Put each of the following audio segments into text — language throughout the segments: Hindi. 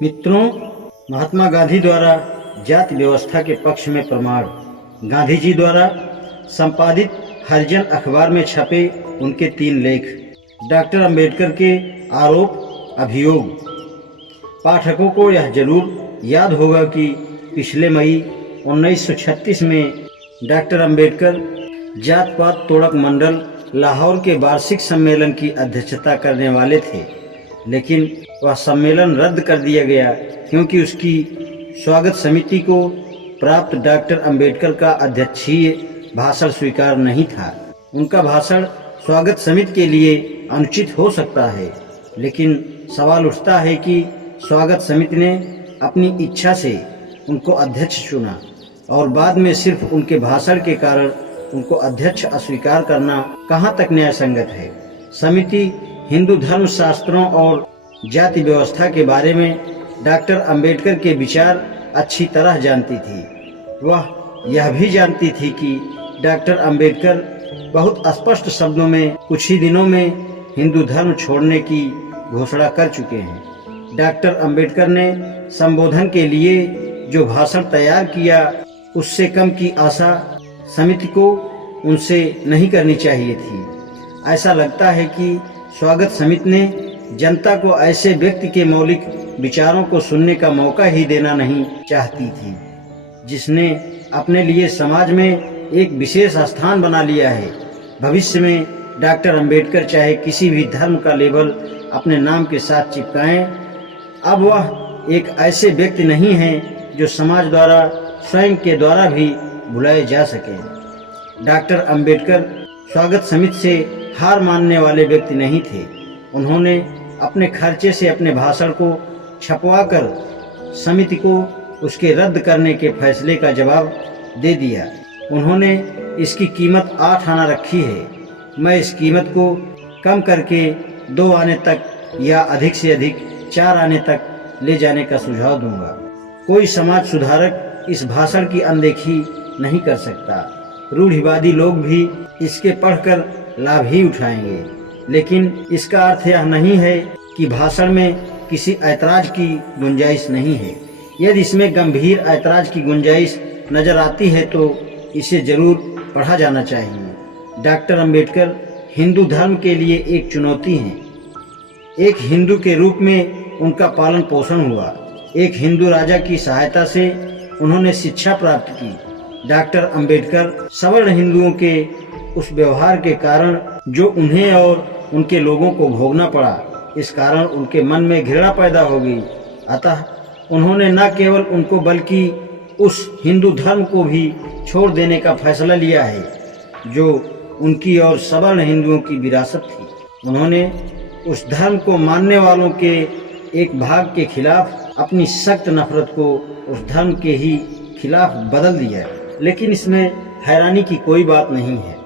मित्रों, महात्मा गांधी द्वारा जाति व्यवस्था के पक्ष में प्रमाण। गांधी जी द्वारा संपादित हरिजन अखबार में छपे उनके 3 लेख। डॉक्टर अंबेडकर के आरोप अभियोग। पाठकों को यह जरूर याद होगा कि पिछले मई 1936 में डॉक्टर अंबेडकर जात पात तोड़क मंडल लाहौर के वार्षिक सम्मेलन की अध्यक्षता करने वाले थे, लेकिन वह सम्मेलन रद्द कर दिया गया क्योंकि उसकी स्वागत समिति को प्राप्त डॉक्टर अंबेडकर का अध्यक्षीय भाषण स्वीकार नहीं था। उनका भाषण स्वागत समिति के लिए अनुचित हो सकता है, लेकिन सवाल उठता है कि स्वागत समिति ने अपनी इच्छा से उनको अध्यक्ष चुना और बाद में सिर्फ उनके भाषण के कारण उनको अध्यक्ष अस्वीकार करना कहाँ तक न्याय संगत है। समिति हिंदू धर्म शास्त्रों और जाति व्यवस्था के बारे में डॉक्टर अंबेडकर के विचार अच्छी तरह जानती थी। वह यह भी जानती थी कि डॉक्टर अंबेडकर बहुत स्पष्ट शब्दों में कुछ ही दिनों में हिंदू धर्म छोड़ने की घोषणा कर चुके हैं। डॉक्टर अंबेडकर ने संबोधन के लिए जो भाषण तैयार किया, उससे कम की आशा समिति को उनसे नहीं करनी चाहिए थी। ऐसा लगता है कि स्वागत समिति ने जनता को ऐसे व्यक्ति के मौलिक विचारों को सुनने का मौका ही देना नहीं चाहती थी, जिसने अपने लिए समाज में एक विशेष स्थान बना लिया है। भविष्य में डॉक्टर अंबेडकर चाहे किसी भी धर्म का लेबल अपने नाम के साथ चिपकाएं, अब वह एक ऐसे व्यक्ति नहीं हैं जो समाज द्वारा स्वयं के द्वारा भी भुलाए जा सके। डॉक्टर अंबेडकर स्वागत समिति से हार मानने वाले व्यक्ति नहीं थे। उन्होंने अपने खर्चे से अपने भाषण को छपवाकर समिति को उसके रद्द करने के फैसले का जवाब दे दिया। उन्होंने इसकी कीमत 8 आना रखी है। मैं इस कीमत को कम करके 2 आने तक या अधिक से अधिक 4 आने तक ले जाने का सुझाव दूंगा। कोई समाज सुधारक इस भाषण की अनदेखी नहीं कर सकता। रूढ़िवादी लोग भी इसके पढ़कर लाभ ही उठाएंगे, लेकिन इसका अर्थ यह नहीं है कि भाषण में किसी ऐतराज की गुंजाइश नहीं है। यदि इसमें गंभीर ऐतराज की गुंजाइश नजर आती है तो इसे जरूर पढ़ा जाना चाहिए। डॉक्टर अंबेडकर हिंदू धर्म के लिए एक चुनौती हैं। एक हिंदू के रूप में उनका पालन पोषण हुआ। एक हिंदू राजा की सहायता से उन्होंने शिक्षा प्राप्त की। डॉक्टर अंबेडकर सवर्ण हिंदुओं के उस व्यवहार के कारण जो उन्हें और उनके लोगों को भोगना पड़ा, इस कारण उनके मन में घृणा पैदा हो गई। अतः उन्होंने न केवल उनको बल्कि उस हिंदू धर्म को भी छोड़ देने का फैसला लिया है जो उनकी और सवर्ण हिंदुओं की विरासत थी। उन्होंने उस धर्म को मानने वालों के एक भाग के खिलाफ अपनी सख्त नफरत को उस धर्म के ही खिलाफ बदल दिया। लेकिन इसमें हैरानी की कोई बात नहीं है।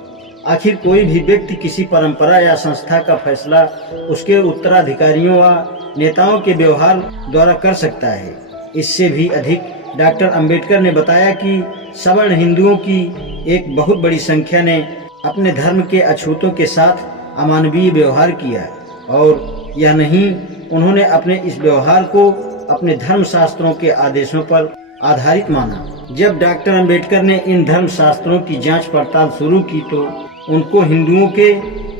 आखिर कोई भी व्यक्ति किसी परंपरा या संस्था का फैसला उसके उत्तराधिकारियों व नेताओं के व्यवहार द्वारा कर सकता है। इससे भी अधिक डॉक्टर अंबेडकर ने बताया कि सवर्ण हिंदुओं की एक बहुत बड़ी संख्या ने अपने धर्म के अछूतों के साथ अमानवीय व्यवहार किया, और यह नहीं, उन्होंने अपने इस व्यवहार को अपने धर्म शास्त्रों के आदेशों पर आधारित माना। जब डॉक्टर अंबेडकर ने इन धर्म शास्त्रों की जांच पड़ताल शुरू की तो उनको हिंदुओं के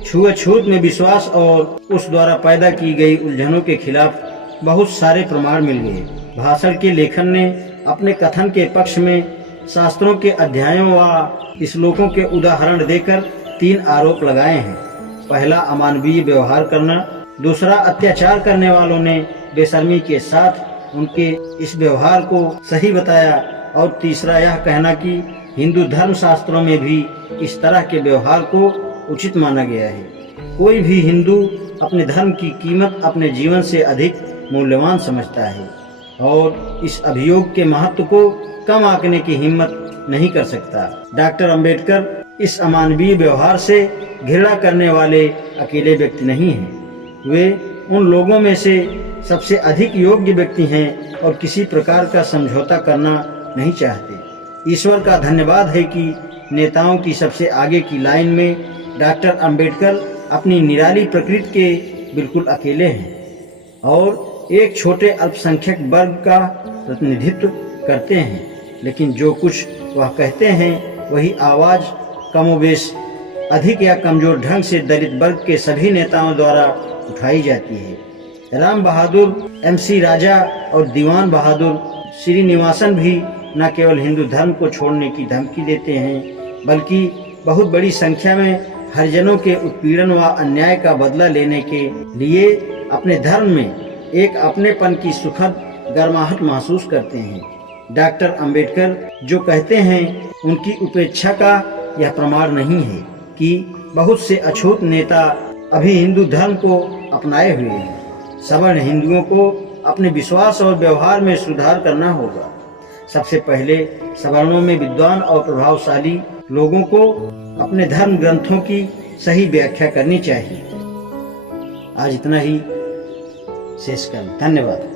छुआछूत में विश्वास और उस द्वारा पैदा की गई उलझनों के खिलाफ बहुत सारे प्रमाण मिल गए। भाषण के लेखन ने अपने कथन के पक्ष में शास्त्रों के अध्यायों व श्लोकों के उदाहरण देकर 3 आरोप लगाए हैं। पहला, अमानवीय व्यवहार करना। दूसरा, अत्याचार करने वालों ने बेशर्मी के साथ उनके इस व्यवहार को सही बताया। और तीसरा, यह कहना कि हिंदू धर्म शास्त्रों में भी इस तरह के व्यवहार को उचित माना गया है। कोई भी हिंदू अपने धर्म की कीमत अपने जीवन से अधिक मूल्यवान समझता है और इस अभियोग के महत्व को कम आंकने की हिम्मत नहीं कर सकता। डॉक्टर अंबेडकर इस अमानवीय व्यवहार से घृणा करने वाले अकेले व्यक्ति नहीं हैं। वे उन लोगों में से सबसे अधिक योग्य व्यक्ति हैं और किसी प्रकार का समझौता करना नहीं चाहते। ईश्वर का धन्यवाद है कि नेताओं की सबसे आगे की लाइन में डॉक्टर अंबेडकर अपनी निराली प्रकृति के बिल्कुल अकेले हैं और एक छोटे अल्पसंख्यक वर्ग का प्रतिनिधित्व करते हैं, लेकिन जो कुछ वह कहते हैं वही आवाज़ कमोबेश अधिक या कमजोर ढंग से दलित वर्ग के सभी नेताओं द्वारा उठाई जाती है। राम बहादुर, MC राजा और दीवान बहादुर श्रीनिवासन भी न केवल हिंदू धर्म को छोड़ने की धमकी देते हैं, बल्कि बहुत बड़ी संख्या में हरिजनों के उत्पीड़न व अन्याय का बदला लेने के लिए अपने धर्म में एक अपनेपन की सुखद गर्माहट महसूस करते हैं। डॉक्टर अंबेडकर जो कहते हैं उनकी उपेक्षा का यह प्रमाण नहीं है कि बहुत से अछूत नेता अभी हिंदू धर्म को अपनाए हुए हैं। सवर्ण हिंदुओं को अपने विश्वास और व्यवहार में सुधार करना होगा। सबसे पहले सवर्णों में विद्वान और प्रभावशाली लोगों को अपने धर्म ग्रंथों की सही व्याख्या करनी चाहिए। आज इतना ही शेष कर, धन्यवाद।